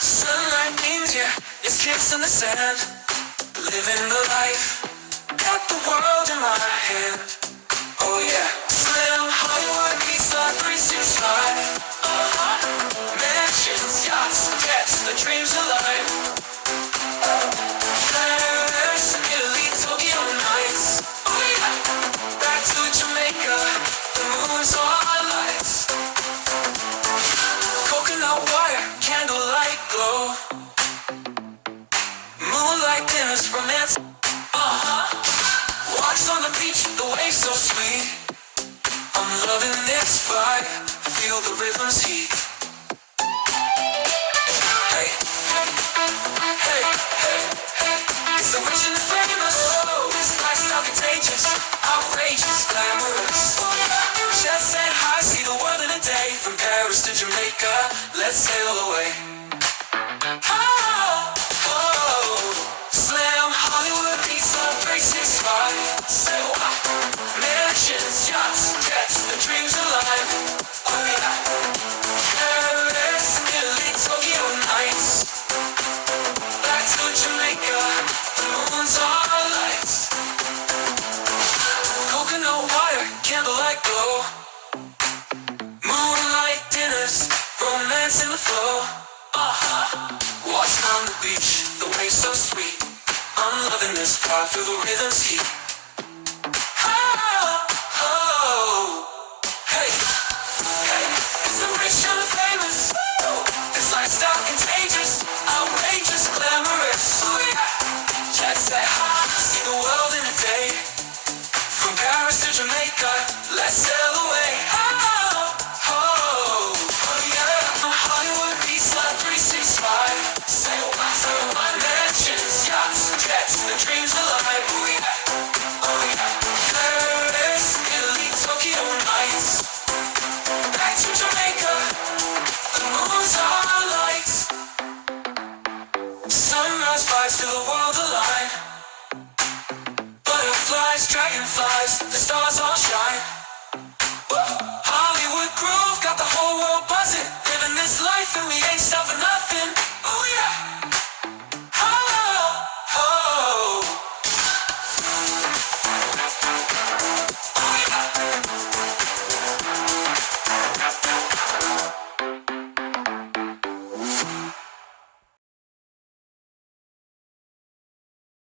Sunlight means yeah, it's kicks in the sand. Living the life, got the world in my hand. Oh yeah, Slimehollywoodbeats on 365. Mansions, yachts, jets, the dreams alive. Paris, Italy, Tokyo nights. Oh yeah, back to Jamaica, the moon's all lights. Coconut wire, candlelight glow. Moonlight dinners, romance. Walks on the beach, the waves so sweet. I'm loving this vibe, feel the rhythm's heat. Hey, hey, hey, hey, hey. It's the rich and the famous. Oh, this lifestyle contagious, outrageous, glamorous. Chefs and high, see the world in a day. From Paris to Jamaica, let's sail away. Slimehollywoodbeats on 365. Say what? Mansions, yachts, jets, the dreams alive. Oh yeah. Paris, Italy, Tokyo nights. Back to Jamaica, the moon's all lights. Coconut wire, candlelight glow. Moonlight dinners, romance in the flow. Walks on the beach, the waves so sweet. I'm loving this vibe, feel the rhythm's heat.